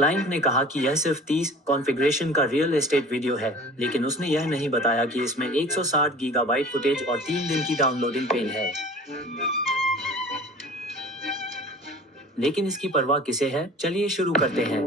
Client ने कहा कि यह सिर्फ 30 कॉन्फ़िगरेशन का रियल एस्टेट वीडियो है, लेकिन उसने यह नहीं बताया कि इसमें 160 गीगाबाइट फुटेज और 3 दिन की डाउनलोडिंग पेन है। लेकिन इसकी परवाह किसे है? चलिए शुरू करते हैं।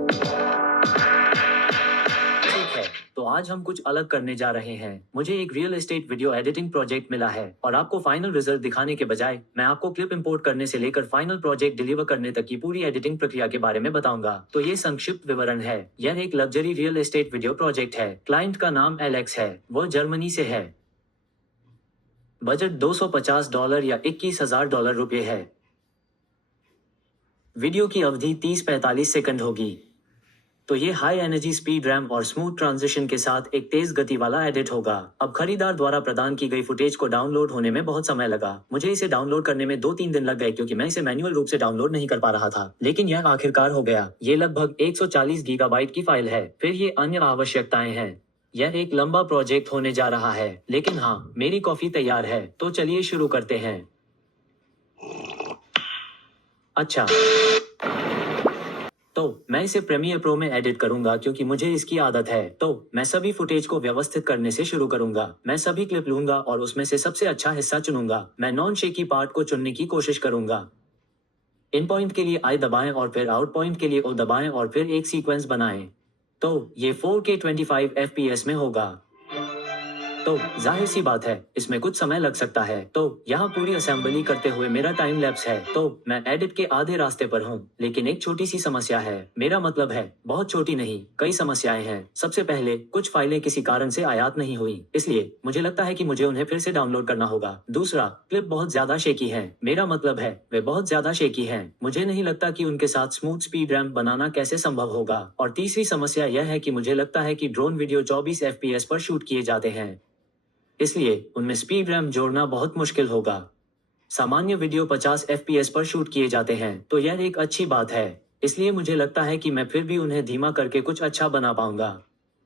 ठीक है, तो आज हम कुछ अलग करने जा रहे हैं। मुझे एक real estate video editing project मिला है और आपको फाइनल रिजल्ट दिखाने के बजाय मैं आपको क्लिप इंपोर्ट करने से लेकर फाइनल प्रोजेक्ट डिलीवर करने तक की पूरी एडिटिंग प्रक्रिया के बारे में बताऊंगा। तो ये संक्षिप्त विवरण है। यह एक luxury real estate video project है। क्लाइंट का नाम एलेक्स है, वो जर्मनी से है। बजट $250 या $21,000 रुपये है। वीडियो की अवधि 30-45 सेकंड होगी। तो ये हाई एनर्जी स्पीड रैम और स्मूथ ट्रांजिशन के साथ एक तेज गति वाला एडिट होगा। अब खरीदार द्वारा प्रदान की गई फुटेज को डाउनलोड होने में बहुत समय लगा। मुझे इसे डाउनलोड करने में 2-3 दिन लग गए क्योंकि मैं इसे मैन्युअल रूप से डाउनलोड नहीं कर पा रहा था, लेकिन यह आखिरकार हो गया। ये लगभग 140 गीगाबाइट की फाइल है। फिर ये अन्य आवश्यकताएं हैं। यह एक लंबा प्रोजेक्ट होने जा रहा है, लेकिन हाँ, मेरी कॉफी तैयार है। तो चलिए शुरू करते हैं। अच्छा, तो मैं इसे प्रीमियर प्रो में एडिट करूंगा क्योंकि मुझे इसकी आदत है। तो मैं सभी फुटेज को व्यवस्थित करने से शुरू करूंगा। मैं सभी क्लिप लूंगा और उसमें से सबसे अच्छा हिस्सा चुनूंगा। मैं नॉन शेकी पार्ट को चुनने की कोशिश करूंगा। इन पॉइंट के लिए आई दबाएं और फिर आउट पॉइंट के लिए ओ दबाएं और फिर एक सीक्वेंस बनाएं। तो ये 4K 25 FPS में होगा। तो जाहिर सी बात है, इसमें कुछ समय लग सकता है। तो यहाँ पूरी असेंबली करते हुए मेरा टाइम लैप्स है। तो मैं एडिट के आधे रास्ते पर हूँ, लेकिन एक छोटी सी समस्या है। मेरा मतलब है, बहुत छोटी नहीं, कई समस्याएं हैं। सबसे पहले, कुछ फाइलें किसी कारण से आयात नहीं हुई, इसलिए मुझे लगता है कि मुझे उन्हें फिर से डाउनलोड करना होगा। दूसरा, क्लिप बहुत ज्यादा शेकी है। मेरा मतलब है, वे बहुत ज्यादा शेकी हैं। मुझे नहीं लगता कि उनके साथ स्मूथ स्पीड रैम बनाना कैसे संभव होगा। और तीसरी समस्या यह है कि मुझे लगता है कि ड्रोन वीडियो 24 FPS पर शूट किए जाते हैं, इसलिए उनमें स्पीड रैम जोड़ना बहुत मुश्किल होगा। सामान्य वीडियो 50 FPS पर शूट किए जाते हैं, तो यह एक अच्छी बात है। इसलिए मुझे लगता है कि मैं फिर भी उन्हें धीमा करके कुछ अच्छा बना पाऊंगा।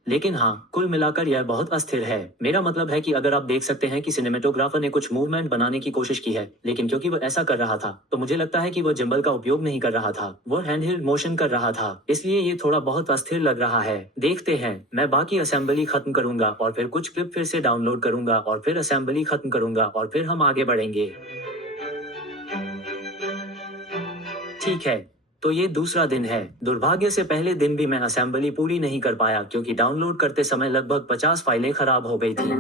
लेकिन हाँ, कुल मिलाकर यह बहुत अस्थिर है। मेरा मतलब है कि अगर आप देख सकते हैं कि सिनेमेटोग्राफर ने कुछ मूवमेंट बनाने की कोशिश की है, लेकिन क्योंकि वह ऐसा कर रहा था, तो मुझे लगता है कि वह जिम्बल का उपयोग नहीं कर रहा था, वह हैंडहेल्ड मोशन कर रहा था। इसलिए ये थोड़ा बहुत अस्थिर लग रहा है। देखते हैं, मैं बाकी असेंबली खत्म करूंगा और फिर कुछ क्लिप फिर से डाउनलोड करूंगा और फिर असेंबली खत्म करूंगा और फिर हम आगे बढ़ेंगे। ठीक है, तो ये दूसरा दिन है। दुर्भाग्य से पहले दिन भी मैं असेंबली पूरी नहीं कर पाया क्योंकि डाउनलोड करते समय लगभग 50 फाइलें खराब हो गई थी।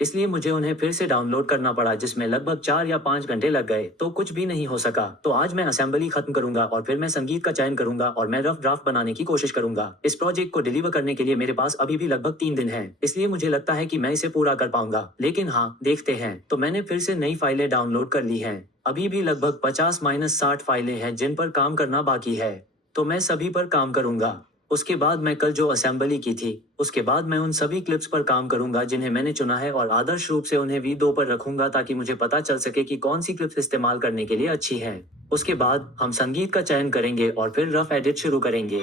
इसलिए मुझे उन्हें फिर से डाउनलोड करना पड़ा, जिसमें लगभग 4 या 5 घंटे लग गए। तो कुछ भी नहीं हो सका। तो आज मैं असेंबली खत्म करूंगा और फिर मैं संगीत का चयन करूंगा और मैं रफ ड्राफ्ट बनाने की कोशिश करूंगा। इस प्रोजेक्ट को डिलीवर करने के लिए मेरे पास अभी भी लगभग 3 दिन हैं, इसलिए मुझे लगता है कि मैं इसे पूरा कर पाऊंगा। लेकिन हाँ, देखते हैं। तो मैंने फिर से नई फाइलें डाउनलोड कर ली हैं। अभी भी लगभग 50-60 फाइलें हैं जिन पर काम करना बाकी है। तो मैं सभी पर काम करूंगा। उसके बाद मैं कल जो असेंबली की थी, उसके बाद मैं उन सभी क्लिप्स पर काम करूंगा जिन्हें मैंने चुना है और आदर्श रूप से उन्हें V2 पर रखूंगा ताकि मुझे पता चल सके कि कौन सी क्लिप्स इस्तेमाल करने के लिए अच्छी हैं। उसके बाद हम संगीत का चयन करेंगे और फिर रफ एडिट शुरू करेंगे।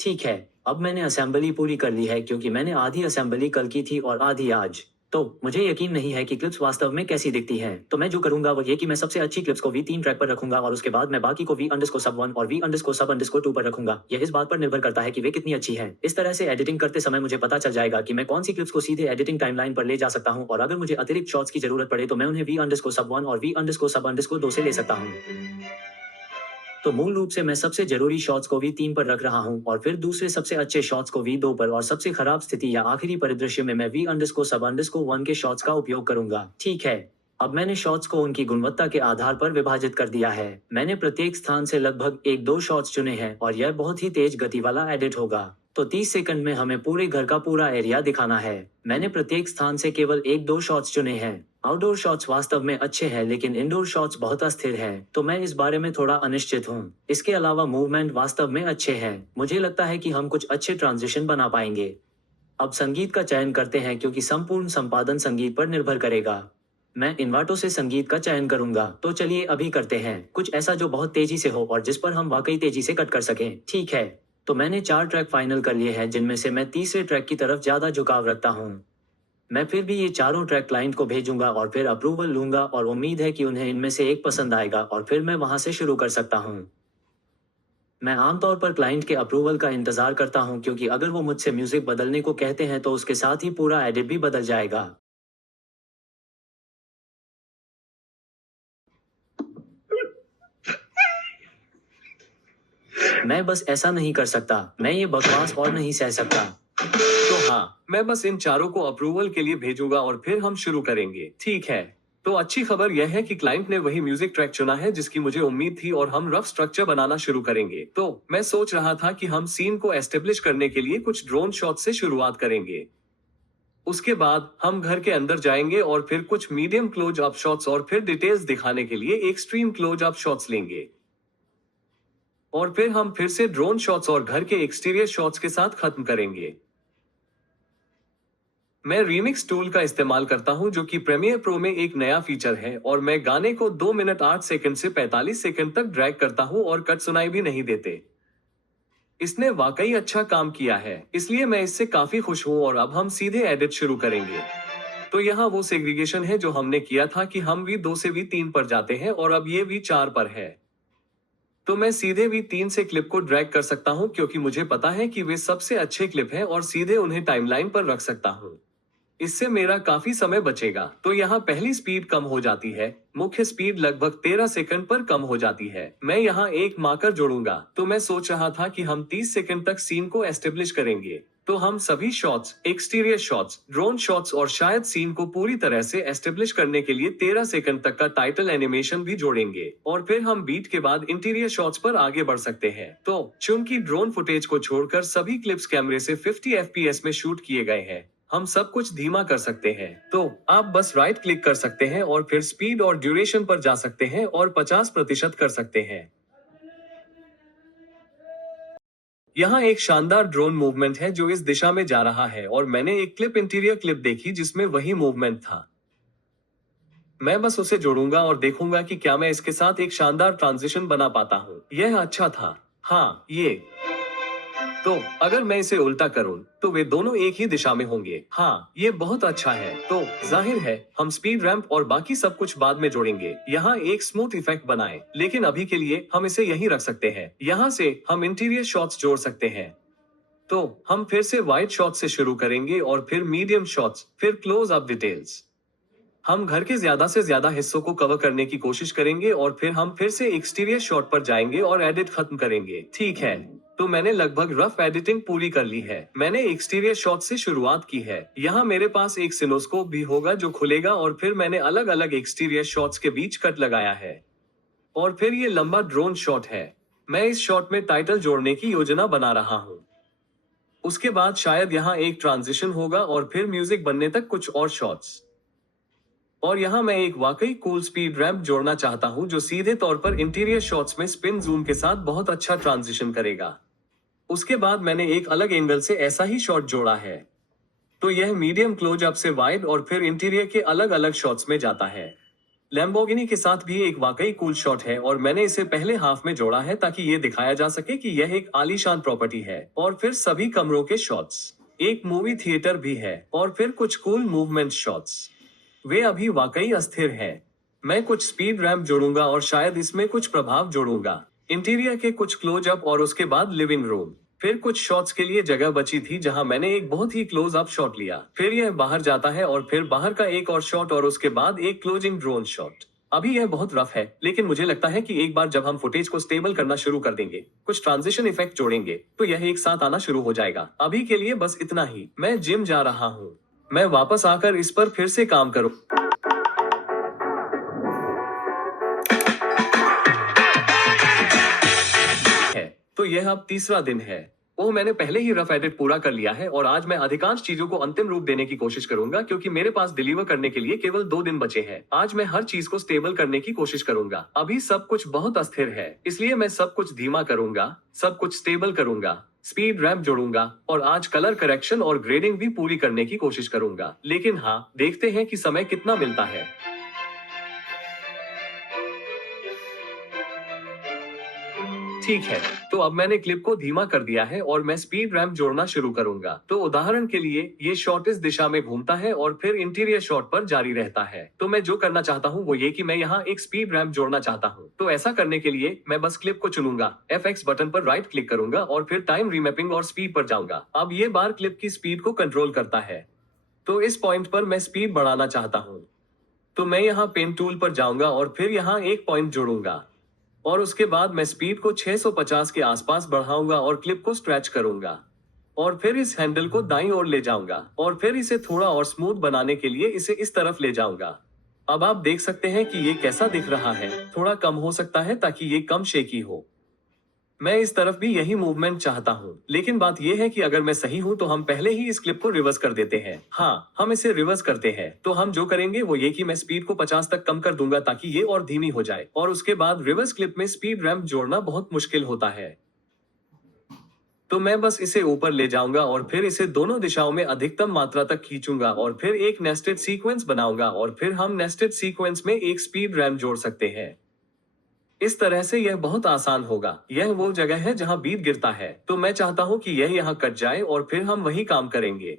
ठीक है, अब मैंने असेंबली पूरी कर ली है क्योंकि मैंने आधी असेंबली कल की थी और आधी आज। तो मुझे यकीन नहीं है कि क्लिप्स वास्तव में कैसी दिखती हैं। तो मैं जो करूंगा वो ये कि मैं सबसे अच्छी क्लिप्स को V3 ट्रैक पर रखूंगा और उसके बाद मैं बाकी को V_sub1 और V_sub_2 पर रखूंगा। यह इस बात पर निर्भर करता है कि वे कितनी अच्छी हैं। इस तरह से एडिटिंग करते समय मुझे पता चल जाएगा कि मैं कौन सी क्लिप्स को सीधे एडिटिंग टाइमलाइन पर ले जा सकता हूं, और अगर मुझे अतिरिक्त शॉट्स की जरूरत पड़े तो मैं उन्हें V_sub1 और V_sub_2 से ले सकता हूं। तो मूल रूप से मैं सबसे जरूरी शॉट्स को V3 पर रख रहा हूं और फिर दूसरे सबसे अच्छे शॉट्स को V2 पर, और सबसे खराब स्थिति या आखिरी परिदृश्य में मैं V_sub_1 के शॉट्स का उपयोग करूंगा। ठीक है, अब मैंने शॉट्स को उनकी गुणवत्ता के आधार पर विभाजित कर दिया है। मैंने प्रत्येक स्थान से लगभग 1-2 शॉट्स चुने हैं और यह बहुत ही तेज गति वाला एडिट होगा। तो 30 सेकंड में हमें पूरे घर का पूरा एरिया दिखाना है। मैंने प्रत्येक स्थान से केवल 1-2 शॉट्स चुने हैं। आउटडोर शॉट्स वास्तव में अच्छे हैं, लेकिन इंडोर शॉट्स बहुत अस्थिर हैं, तो मैं इस बारे में थोड़ा अनिश्चित हूँ। इसके अलावा मूवमेंट वास्तव में अच्छे हैं। मुझे लगता है कि हम कुछ अच्छे ट्रांजिशन बना पाएंगे। अब संगीत का चयन करते हैं क्योंकि संपूर्ण संपादन संगीत पर निर्भर करेगा। मैं इन्वाटो से संगीत का चयन करूंगा। तो चलिए अभी करते हैं कुछ ऐसा जो बहुत तेजी से हो और जिस पर हम वाकई तेजी से कट कर सकें। ठीक है, तो मैंने 4 ट्रैक फाइनल कर लिए हैं जिनमें से मैं तीसरे ट्रैक की तरफ ज्यादा झुकाव रखता हूँ। मैं फिर भी ये चारों ट्रैक क्लाइंट को भेजूंगा और फिर अप्रूवल लूंगा और उम्मीद है कि उन्हें इनमें से एक पसंद आएगा और फिर मैं वहां से शुरू कर सकता हूँ। मैं आमतौर पर क्लाइंट के अप्रूवल का इंतजार करता हूं क्योंकि अगर वो मुझसे म्यूजिक बदलने को कहते हैं तो उसके साथ ही पूरा एडिट भी बदल जाएगा। मैं बस ऐसा नहीं कर सकता, मैं ये बकवास और नहीं सह सकता। तो हाँ, मैं बस इन चारों को अप्रूवल के लिए भेजूंगा और फिर हम शुरू करेंगे। ठीक है। तो अच्छी खबर यह है कि क्लाइंट ने वही म्यूजिक ट्रैक चुना है जिसकी मुझे उम्मीद थी और हम रफ स्ट्रक्चर बनाना शुरू करेंगे। तो मैं सोच रहा था कि हम सीन को एस्टेब्लिश करने के लिए कुछ ड्रोन शॉट से शुरुआत करेंगे। उसके बाद हम घर के अंदर जाएंगे और फिर कुछ मीडियम क्लोज अप शॉट्स और फिर डिटेल्स दिखाने के लिए एक्सट्रीम क्लोज अप शॉट्स लेंगे। और फिर हम फिर से ड्रोन शॉट्स और घर के एक्सटीरियर शॉट्स के साथ खत्म करेंगे। मैं रीमिक्स टूल का इस्तेमाल करता हूं जो कि प्रीमियर प्रो में एक नया फीचर है और मैं गाने को 2 मिनट 8 सेकंड से 45 सेकंड तक ड्रैग करता हूं और कट सुनाई भी नहीं देते। इसने वाकई अच्छा काम किया है, इसलिए मैं इससे काफी खुश हूं और अब हम सीधे एडिट शुरू करेंगे। तो यहाँ वो सेग्रीगेशन है जो हमने किया था कि हम V2 से V3 पर जाते हैं और अब ये V4 पर है। तो मैं सीधे V3 से क्लिप को ड्रैग कर सकता हूं क्योंकि मुझे पता है कि वे सबसे अच्छे क्लिप हैं और सीधे उन्हें टाइमलाइन पर रख सकता हूं। इससे मेरा काफी समय बचेगा। तो यहाँ पहली स्पीड कम हो जाती है, मुख्य स्पीड लगभग 13 सेकंड पर कम हो जाती है। मैं यहाँ एक मार्कर जोड़ूंगा। तो मैं सोच रहा था कि हम 30 सेकंड तक सीन को एस्टेब्लिश करेंगे। तो हम सभी shots, exterior shots, drone shots और शायद सीन को पूरी तरह से एस्टेब्लिश करने के लिए 13 सेकंड तक का टाइटल एनिमेशन भी जोड़ेंगे और फिर हम बीट के बाद इंटीरियर शॉट्स पर आगे बढ़ सकते हैं। तो चूंकि ड्रोन फुटेज को छोड़कर सभी क्लिप्स कैमरे से 50 FPS में शूट किए गए हैं, हम सब कुछ धीमा कर सकते हैं। तो आप बस राइट क्लिक कर सकते हैं और फिर स्पीड और ड्यूरेशन पर जा सकते हैं और 50% कर सकते हैं। यहाँ एक शानदार ड्रोन मूवमेंट है जो इस दिशा में जा रहा है और मैंने एक क्लिप इंटीरियर क्लिप देखी जिसमें वही मूवमेंट था। मैं बस उसे जोड़ूंगा और देखूंगा कि क्या मैं इसके साथ एक शानदार ट्रांजिशन बना पाता हूँ। यह अच्छा था। हाँ, ये। तो अगर मैं इसे उल्टा करूं, तो वे दोनों एक ही दिशा में होंगे। हाँ, ये बहुत अच्छा है। तो जाहिर है हम स्पीड रैंप और बाकी सब कुछ बाद में जोड़ेंगे। यहाँ एक स्मूथ इफेक्ट बनाएं, लेकिन अभी के लिए हम इसे यहीं रख सकते हैं। यहाँ से हम इंटीरियर शॉट्स जोड़ सकते हैं। तो हम फिर से वाइड शॉट से शुरू करेंगे और फिर मीडियम शॉट्स, फिर क्लोज अप डिटेल्स। हम घर के ज्यादा से ज्यादा हिस्सों को कवर करने की कोशिश करेंगे और फिर हम फिर से एक्सटीरियर शॉट पर जाएंगे और एडिट खत्म करेंगे। ठीक है। तो मैंने लगभग रफ एडिटिंग पूरी कर ली है। मैंने एक्सटीरियर शॉट से शुरुआत की है। यहाँ मेरे पास एक सिनोस्कोप भी होगा जो खुलेगा और फिर मैंने अलग अलग एक्सटीरियर शॉट्स के बीच कट लगाया है। और फिर ये लंबा ड्रोन शॉट है। मैं इस शॉट में टाइटल जोड़ने की योजना बना रहा हूँ। उसके बाद शायद यहाँ एक ट्रांजिशन होगा और फिर म्यूजिक बनने तक कुछ और शॉट्स। और यहाँ मैं एक वाकई कूल स्पीड रैंप जोड़ना चाहता हूँ जो सीधे तौर पर इंटीरियर शॉट्स में स्पिन जूम के साथ बहुत अच्छा ट्रांजिशन करेगा। उसके बाद मैंने एक अलग एंगल से ऐसा ही शॉट जोड़ा है। तो यह मीडियम क्लोज अप से वाइड और फिर इंटीरियर के अलग अलग शॉट्स में जाता है। लैम्बोर्गिनी के साथ भी एक वाकई कूल शॉट है और मैंने इसे पहले हाफ में जोड़ा है ताकि ये दिखाया जा सके कि यह एक आलीशान प्रॉपर्टी है। और फिर सभी कमरों के शॉट्स, एक मूवी थिएटर भी है और फिर कुछ कूल मूवमेंट शॉट्स। वे अभी वाकई अस्थिर है। मैं कुछ स्पीड रैंप जोड़ूंगा और शायद इसमें कुछ प्रभाव जोड़ूंगा। इंटीरियर के कुछ क्लोज अप और उसके बाद लिविंग रूम। फिर कुछ शॉट्स के लिए जगह बची थी जहां मैंने एक बहुत ही क्लोज अप शॉट लिया। फिर यह बाहर जाता है और फिर बाहर का एक और शॉट और उसके बाद एक क्लोजिंग ड्रोन शॉट। अभी यह बहुत रफ है, लेकिन मुझे लगता है कि एक बार जब हम फुटेज को स्टेबल करना शुरू कर देंगे, कुछ ट्रांजिशन इफेक्ट जोड़ेंगे, तो यह एक साथ आना शुरू हो जाएगा। अभी के लिए बस इतना ही। मैं जिम जा रहा हूँ। मैं वापस आकर इस पर फिर से काम करूँ। तो यह अब तीसरा दिन है। ओह, मैंने पहले ही रफ एडिट पूरा कर लिया है और आज मैं अधिकांश चीजों को अंतिम रूप देने की कोशिश करूंगा क्योंकि मेरे पास डिलीवर करने के लिए केवल 2 दिन बचे हैं। आज मैं हर चीज को स्टेबल करने की कोशिश करूंगा। अभी सब कुछ बहुत अस्थिर है, इसलिए मैं सब कुछ धीमा करूंगा, सब कुछ स्टेबल करूंगा, स्पीड रैंप जोड़ूंगा और आज कलर करेक्शन और ग्रेडिंग भी पूरी करने की कोशिश करूंगा। लेकिन हाँ, देखते हैं कि समय कितना मिलता है। ठीक है, तो अब मैंने क्लिप को धीमा कर दिया है और मैं स्पीड रैम्प जोड़ना शुरू करूंगा। तो उदाहरण के लिए ये शॉट इस दिशा में घूमता है और फिर इंटीरियर शॉट पर जारी रहता है। तो मैं जो करना चाहता हूँ वो ये कि मैं यहाँ एक स्पीड रैम्प जोड़ना चाहता हूँ। तो ऐसा करने के लिए मैं बस क्लिप को चुनूंगा, FX बटन पर राइट क्लिक करूंगा और फिर टाइम रीमैपिंग और स्पीड पर जाऊंगा। अब ये बार क्लिप की स्पीड को कंट्रोल करता है। तो इस पॉइंट पर मैं स्पीड बढ़ाना चाहता हूँ। तो मैं यहाँ पेन टूल पर जाऊंगा और फिर यहाँ एक पॉइंट जोड़ूंगा और उसके बाद मैं स्पीड को 650 के आसपास बढ़ाऊंगा और क्लिप को स्ट्रेच करूंगा और फिर इस हैंडल को दाईं ओर ले जाऊंगा और फिर इसे थोड़ा और स्मूथ बनाने के लिए इसे इस तरफ ले जाऊंगा। अब आप देख सकते हैं कि ये कैसा दिख रहा है। थोड़ा कम हो सकता है ताकि ये कम शेकी हो। मैं इस तरफ भी यही मूवमेंट चाहता हूँ, लेकिन बात यह है कि अगर मैं सही हूँ तो हम पहले ही इस क्लिप को रिवर्स कर देते हैं। हाँ, हम इसे रिवर्स करते हैं। तो हम जो करेंगे वो ये कि मैं स्पीड को 50 तक कम कर दूंगा ताकि ये और धीमी हो जाए और उसके बाद रिवर्स क्लिप में स्पीड रैम्प जोड़ना बहुत मुश्किल होता है। तो मैं बस इसे ऊपर ले जाऊंगा और फिर इसे दोनों दिशाओं में अधिकतम मात्रा तक खींचूंगा और फिर एक नेस्टेड सीक्वेंस बनाऊंगा और फिर हम नेस्टेड सीक्वेंस में एक स्पीड रैम्प जोड़ सकते हैं। इस तरह से यह बहुत आसान होगा। यह वो जगह है जहां बीट गिरता है, तो मैं चाहता हूं कि यह यहां कट जाए और फिर हम वही काम करेंगे।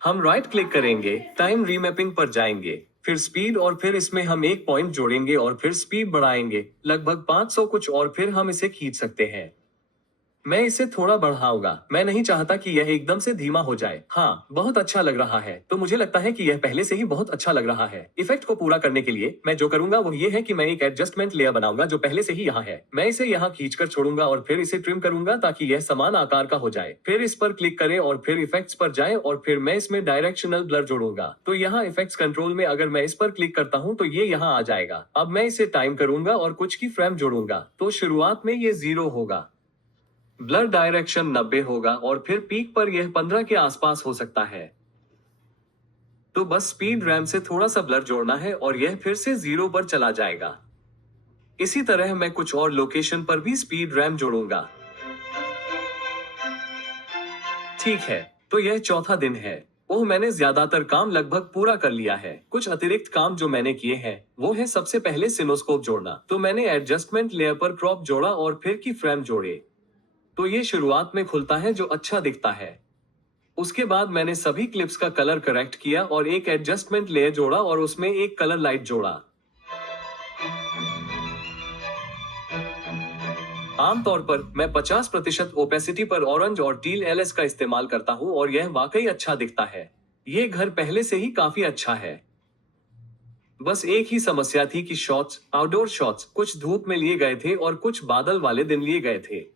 हम राइट क्लिक करेंगे, टाइम रीमैपिंग पर जाएंगे, फिर स्पीड और फिर इसमें हम एक पॉइंट जोड़ेंगे और फिर स्पीड बढ़ाएंगे लगभग 500 कुछ और फिर हम इसे खींच सकते हैं। मैं इसे थोड़ा बढ़ाऊंगा। मैं नहीं चाहता कि यह एकदम से धीमा हो जाए। हाँ, बहुत अच्छा लग रहा है। तो मुझे लगता है कि यह पहले से ही बहुत अच्छा लग रहा है। इफेक्ट को पूरा करने के लिए मैं जो करूंगा वो ये है कि मैं एक एडजस्टमेंट लेयर बनाऊंगा जो पहले से ही यहाँ है। मैं इसे यहाँ खींचकर छोड़ूंगा और फिर इसे ट्रिम करूंगा ताकि यह समान आकार का हो जाए। फिर इस पर क्लिक करें और फिर इफेक्ट्स पर जाएं और फिर मैं इसमें डायरेक्शनल ब्लर जोड़ूंगा। तो यहाँ इफेक्ट्स कंट्रोल में अगर मैं इस पर क्लिक करता हूँ तो ये यहाँ आ जाएगा। अब मैं इसे टाइम करूंगा और कुछ की फ्रेम जोड़ूंगा। तो शुरुआत में ये 0 होगा, ब्लर डायरेक्शन 90 होगा और फिर पीक पर यह 15 के आसपास हो सकता है। तो बस स्पीड रैम्प से थोड़ा सा ब्लर जोड़ना है और यह फिर से 0 पर चला जाएगा। इसी तरह मैं कुछ और लोकेशन पर भी स्पीड रैम्प जोड़ूंगा। ठीक है, तो यह चौथा दिन है। ओह, मैंने ज्यादातर काम लगभग पूरा कर लिया है। कुछ अतिरिक्त काम जो मैंने किए हैं वो है सबसे पहले सिनोस्कोप जोड़ना। तो मैंने एडजस्टमेंट लेयर पर क्रॉप जोड़ा और फिर की फ्रेम जोड़े। तो ये शुरुआत में खुलता है जो अच्छा दिखता है। उसके बाद मैंने सभी क्लिप्स का कलर करेक्ट किया और एक एडजस्टमेंट लेयर जोड़ा और उसमें एक कलर लाइट जोड़ा। आमतौर पर मैं 50% ओपेसिटी पर ऑरेंज और टील LS का इस्तेमाल करता हूं और यह वाकई अच्छा दिखता है। ये घर पहले से ही काफी अच्छा है। बस एक ही समस्या थी कि शॉट्स, आउटडोर शॉट्स कुछ धूप में लिए गए थे और कुछ बादल वाले दिन लिए गए थे।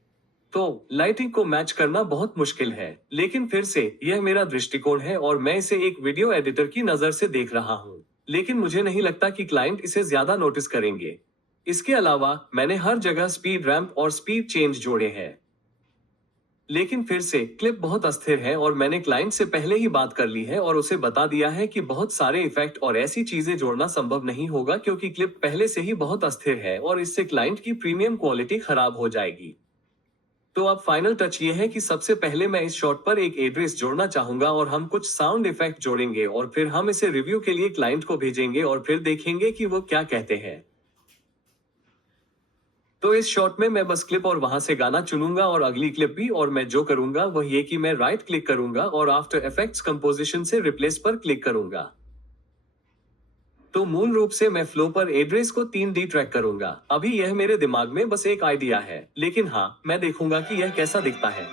तो लाइटिंग को मैच करना बहुत मुश्किल है, लेकिन फिर से यह मेरा दृष्टिकोण है और मैं इसे एक वीडियो एडिटर की नजर से देख रहा हूँ। लेकिन मुझे नहीं लगता कि क्लाइंट इसे ज्यादा नोटिस करेंगे। इसके अलावा मैंने हर जगह स्पीड रैम्प और स्पीड चेंज जोड़े हैं। लेकिन फिर से क्लिप बहुत अस्थिर है और मैंने क्लाइंट से पहले ही बात कर ली है और उसे बता दिया है कि बहुत सारे इफेक्ट और ऐसी चीजें जोड़ना संभव नहीं होगा क्योंकि क्लिप पहले से ही बहुत अस्थिर है और इससे क्लाइंट की प्रीमियम क्वालिटी खराब हो जाएगी। तो अब फाइनल टच ये है कि सबसे पहले मैं इस शॉट पर एक एड्रेस जोड़ना चाहूंगा और हम कुछ साउंड इफेक्ट जोड़ेंगे और फिर हम इसे रिव्यू के लिए क्लाइंट को भेजेंगे और फिर देखेंगे कि वो क्या कहते हैं। तो इस शॉट में मैं बस क्लिप और वहां से गाना चुनूंगा और अगली क्लिप भी, और मैं जो करूंगा वह ये कि मैं राइट क्लिक करूंगा और आफ्टर इफेक्ट्स कंपोजिशन से रिप्लेस पर क्लिक करूंगा। तो मूल रूप से मैं फ्लो पर एड्रेस को 3D ट्रैक करूंगा। अभी यह मेरे दिमाग में बस एक आइडिया है, लेकिन हाँ, मैं देखूंगा कि यह कैसा दिखता है।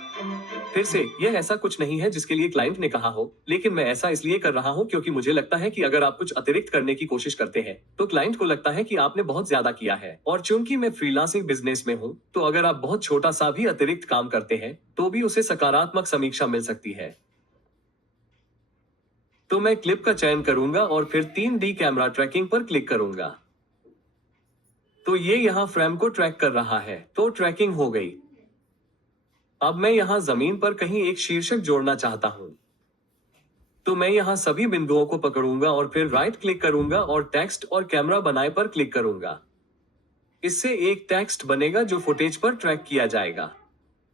फिर से यह ऐसा कुछ नहीं है जिसके लिए क्लाइंट ने कहा हो, लेकिन मैं ऐसा इसलिए कर रहा हूं क्योंकि मुझे लगता है कि अगर आप कुछ अतिरिक्त करने की कोशिश करते हैं तो क्लाइंट को लगता है कि आपने बहुत ज्यादा किया है। और चूंकि मैं फ्रीलांसिंग बिजनेस में हूं, तो अगर आप बहुत छोटा सा भी अतिरिक्त काम करते हैं तो भी उसे सकारात्मक समीक्षा मिल सकती है। तो मैं क्लिप का चयन करूंगा और फिर 3D कैमरा ट्रैकिंग पर क्लिक करूंगा। तो ये यहां फ्रेम को ट्रैक कर रहा है, तो ट्रैकिंग हो गई। अब मैं यहां जमीन पर कहीं एक शीर्षक जोड़ना चाहता हूं। तो मैं यहां सभी बिंदुओं को पकड़ूंगा और फिर राइट क्लिक करूंगा और टेक्स्ट और कैमरा बनाए पर क्लिक करूंगा। इससे एक टेक्स्ट बनेगा जो फुटेज पर ट्रैक किया जाएगा।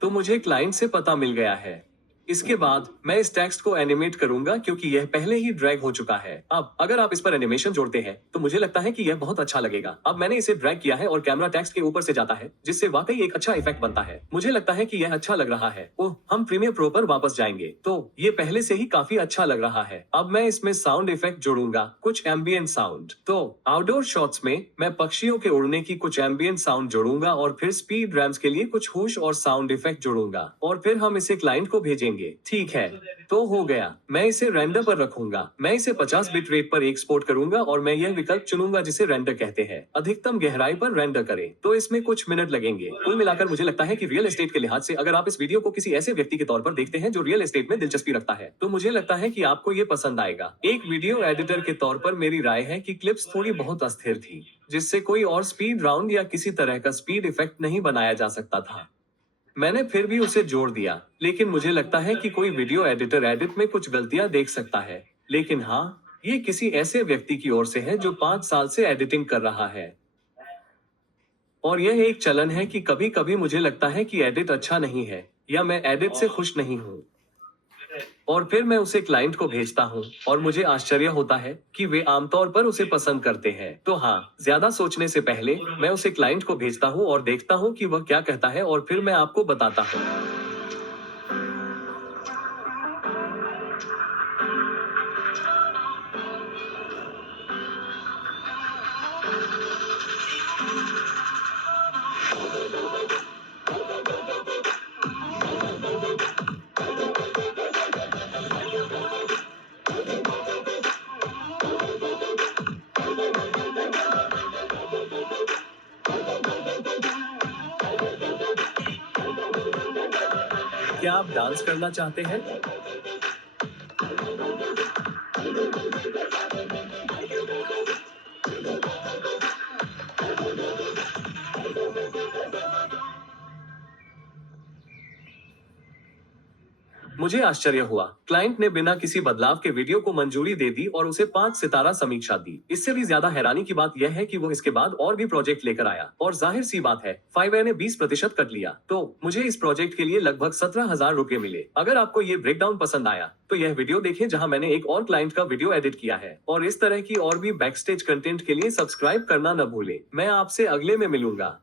तो मुझे क्लाइंट से पता मिल गया है। इसके बाद मैं इस टेक्स्ट को एनिमेट करूंगा क्योंकि यह पहले ही ड्रैग हो चुका है। अब अगर आप इस पर एनिमेशन जोड़ते हैं तो मुझे लगता है कि यह बहुत अच्छा लगेगा। अब मैंने इसे ड्रैग किया है और कैमरा टेक्स्ट के ऊपर से जाता है, जिससे वाकई एक अच्छा इफेक्ट बनता है। मुझे लगता है कि यह अच्छा लग रहा है। ओह, हम प्रीमियर प्रो पर वापस जाएंगे तो ये पहले से ही काफी अच्छा लग रहा है। अब मैं इसमें साउंड इफेक्ट जोड़ूंगा, कुछ एम्बियंट साउंड। तो आउटडोर शॉट्स में मैं पक्षियों के उड़ने की कुछ एम्बियंट साउंड जोड़ूंगा और फिर स्पीड रैम्स के लिए कुछ हुश और साउंड इफेक्ट जोड़ूंगा और फिर हम इसे क्लाइंट को भेजेंगे। ठीक है, तो हो गया। मैं इसे रेंडर पर रखूंगा। मैं इसे 50 बिट रेट पर एक्सपोर्ट करूंगा और मैं यह विकल्प चुनूंगा जिसे रेंडर कहते हैं। अधिकतम गहराई पर रेंडर करें तो इसमें कुछ मिनट लगेंगे। कुल मिलाकर मुझे लगता है कि रियल एस्टेट के लिहाज से अगर आप इस वीडियो को किसी ऐसे व्यक्ति के तौर पर देखते हैं जो रियल एस्टेट में दिलचस्पी रखता है तो मुझे लगता है कि आपको ये पसंद आएगा। एक वीडियो एडिटर के तौर पर मेरी राय है कि क्लिप्स थोड़ी बहुत अस्थिर थी, जिससे कोई और स्पीड राउंड या किसी तरह का स्पीड इफेक्ट नहीं बनाया जा सकता था। मैंने फिर भी उसे जोड़ दिया, लेकिन मुझे लगता है कि कोई वीडियो एडिटर एडिट में कुछ गलतियां देख सकता है। लेकिन हाँ, ये किसी ऐसे व्यक्ति की ओर से है जो 5 साल से एडिटिंग कर रहा है। और यह एक चलन है कि कभी कभी मुझे लगता है कि एडिट अच्छा नहीं है या मैं एडिट से खुश नहीं हूँ और फिर मैं उसे क्लाइंट को भेजता हूँ और मुझे आश्चर्य होता है कि वे आमतौर पर उसे पसंद करते हैं। तो हाँ, ज्यादा सोचने से पहले मैं उसे क्लाइंट को भेजता हूँ और देखता हूँ कि वह क्या कहता है और फिर मैं आपको बताता हूँ। क्या आप डांस करना चाहते हैं? मुझे आश्चर्य हुआ। क्लाइंट ने बिना किसी बदलाव के वीडियो को मंजूरी दे दी और उसे 5 सितारा समीक्षा दी। इससे भी ज्यादा हैरानी की बात यह है कि वो इसके बाद और भी प्रोजेक्ट लेकर आया और जाहिर सी बात है, फाइवर ने 20% कट लिया। तो मुझे इस प्रोजेक्ट के लिए लगभग 17,000 रुपए मिले। अगर आपको ये ब्रेकडाउन पसंद आया तो यह वीडियो देखें जहां मैंने एक और क्लाइंट का वीडियो एडिट किया है। और इस तरह की और भी बैकस्टेज कंटेंट के लिए सब्सक्राइब करना न भूले। मैं आपसे अगले में मिलूंगा।